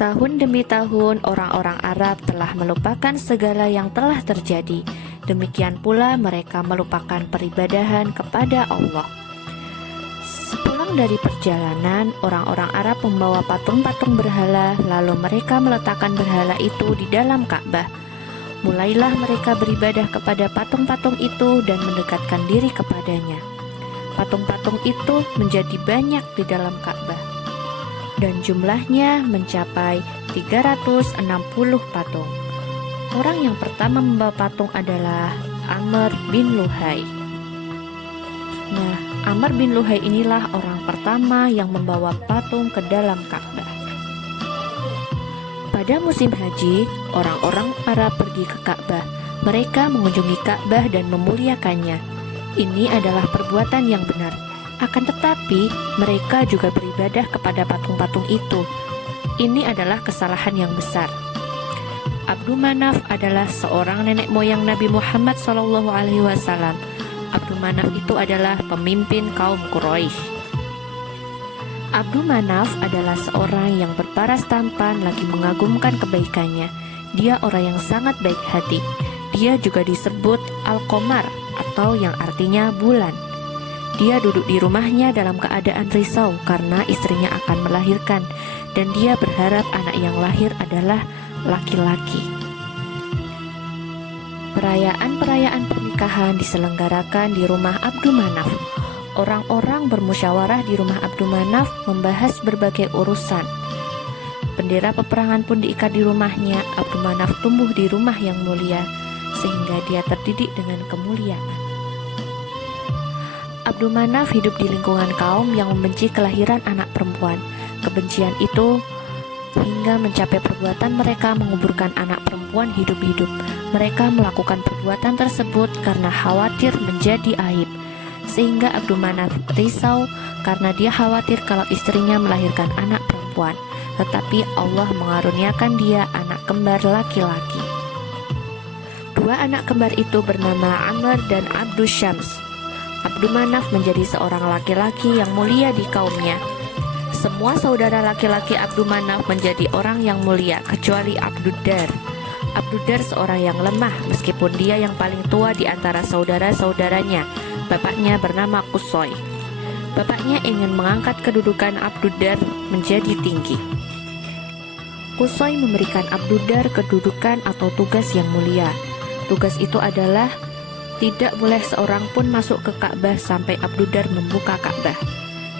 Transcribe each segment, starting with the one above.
Tahun demi tahun, orang-orang Arab telah melupakan segala yang telah terjadi. Demikian pula mereka melupakan peribadahan kepada Allah. Sepulang dari perjalanan, orang-orang Arab membawa patung-patung berhala, lalu mereka meletakkan berhala itu di dalam Ka'bah. Mulailah mereka beribadah kepada patung-patung itu dan mendekatkan diri kepadanya. Patung-patung itu menjadi banyak di dalam Ka'bah, dan jumlahnya mencapai 360 patung. Orang yang pertama membawa patung adalah Amr bin Luhai. Nah, Amr bin Luhai inilah orang pertama yang membawa patung ke dalam Ka'bah. Pada musim haji, orang-orang Arab pergi ke Ka'bah. Mereka mengunjungi Ka'bah dan memuliakannya. Ini adalah perbuatan yang benar. Akan tetapi, mereka juga beribadah kepada patung-patung itu. Ini adalah kesalahan yang besar. Abdu Manaf adalah seorang nenek moyang Nabi Muhammad SAW. Abdu Manaf itu adalah pemimpin kaum Quraisy. Abdu Manaf adalah seorang yang berparas tampan lagi mengagumkan kebaikannya. Dia orang yang sangat baik hati. Dia juga disebut Al-Qamar atau yang artinya bulan. Dia duduk di rumahnya dalam keadaan risau karena istrinya akan melahirkan, dan dia berharap anak yang lahir adalah laki-laki. Perayaan-perayaan pernikahan diselenggarakan di rumah Abdu Manaf. Orang-orang bermusyawarah di rumah Abdu Manaf membahas berbagai urusan. Bendera peperangan pun diikat di rumahnya. Abdu Manaf tumbuh di rumah yang mulia, sehingga dia terdidik dengan kemuliaan. Abdu Manaf hidup di lingkungan kaum yang membenci kelahiran anak perempuan. Kebencian itu hingga mencapai perbuatan mereka menguburkan anak perempuan hidup-hidup. Mereka melakukan perbuatan tersebut karena khawatir menjadi aib. Sehingga Abdu Manaf risau karena dia khawatir kalau istrinya melahirkan anak perempuan. Tetapi Allah mengaruniakan dia anak kembar laki-laki. Dua anak kembar itu bernama Amr dan Abdu Syams. Abdu Manaf menjadi seorang laki-laki yang mulia di kaumnya. Semua saudara laki-laki Abdu Manaf menjadi orang yang mulia, kecuali Abdu Dar. Abdu Dar seorang yang lemah, meskipun dia yang paling tua di antara saudara-saudaranya. Bapaknya bernama Qusay. Bapaknya ingin mengangkat kedudukan Abdu Dar menjadi tinggi. Qusay memberikan Abdu Dar kedudukan atau tugas yang mulia. Tugas itu adalah tidak boleh seorang pun masuk ke Ka'bah sampai Abdu Dar membuka Ka'bah.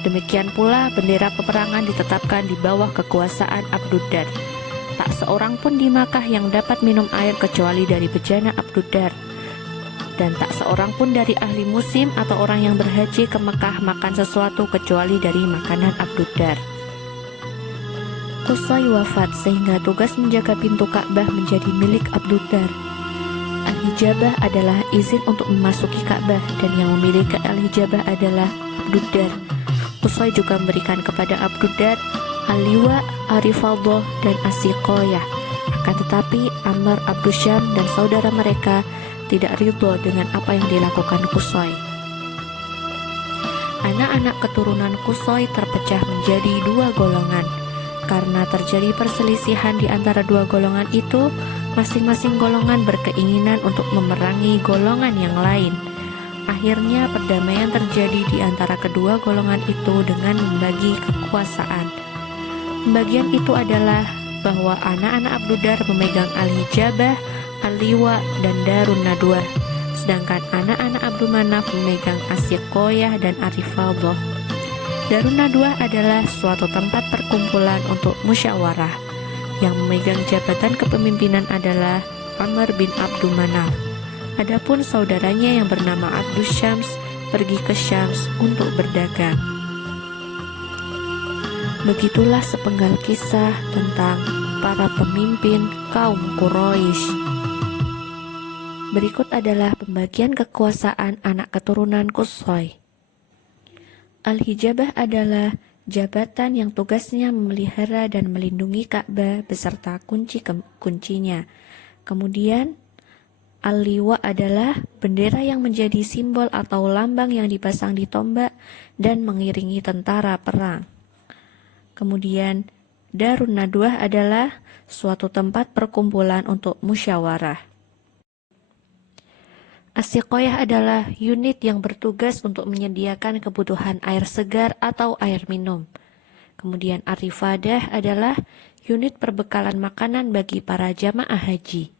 Demikian pula bendera peperangan ditetapkan di bawah kekuasaan Abdu Dar. Tak seorang pun di Makkah yang dapat minum air kecuali dari bejana Abdu Dar. Dan tak seorang pun dari ahli musim atau orang yang berhaji ke Makkah makan sesuatu kecuali dari makanan Abdu Dar. Qusay wafat sehingga tugas menjaga pintu Ka'bah menjadi milik Abdu Dar. Al-Hijabah adalah izin untuk memasuki Ka'bah, dan yang memiliki Al-Hijabah adalah Abdu Dar. Qusay juga memberikan kepada Abdu Dar Al-Liwa, Arifaldoh, dan Asiqoyah. Akan tetapi Amr, Abdu Syam, dan saudara mereka tidak ridho dengan apa yang dilakukan Qusay. Anak-anak keturunan Qusay terpecah menjadi dua golongan. Karena terjadi perselisihan di antara dua golongan itu, masing-masing golongan berkeinginan untuk memerangi golongan yang lain. Akhirnya perdamaian terjadi di antara kedua golongan itu dengan membagi kekuasaan. Pembagian itu adalah bahwa anak-anak Abdu Dar memegang Al-Hijabah, Al-Liwa, dan Darun Nadwah, sedangkan anak-anak Abdu Manaf memegang Asiqoyah dan Arifaldoh. Darun Nadwah adalah suatu tempat perkumpulan untuk musyawarah. Yang memegang jabatan kepemimpinan adalah Amr bin Abdu Manaf. Adapun saudaranya yang bernama Abdu Syams pergi ke Syams untuk berdagang. Begitulah sepenggal kisah tentang para pemimpin kaum Quraisy. Berikut adalah pembagian kekuasaan anak keturunan Qusay. Al-Hijabah adalah jabatan yang tugasnya memelihara dan melindungi Ka'bah beserta kunci-kuncinya. Kemudian, Al-Liwa adalah bendera yang menjadi simbol atau lambang yang dipasang di tombak dan mengiringi tentara perang. Kemudian, Darun Nadwah adalah suatu tempat perkumpulan untuk musyawarah. As-Siqoyah adalah unit yang bertugas untuk menyediakan kebutuhan air segar atau air minum. Kemudian Ar-Rifadah adalah unit perbekalan makanan bagi para jamaah haji.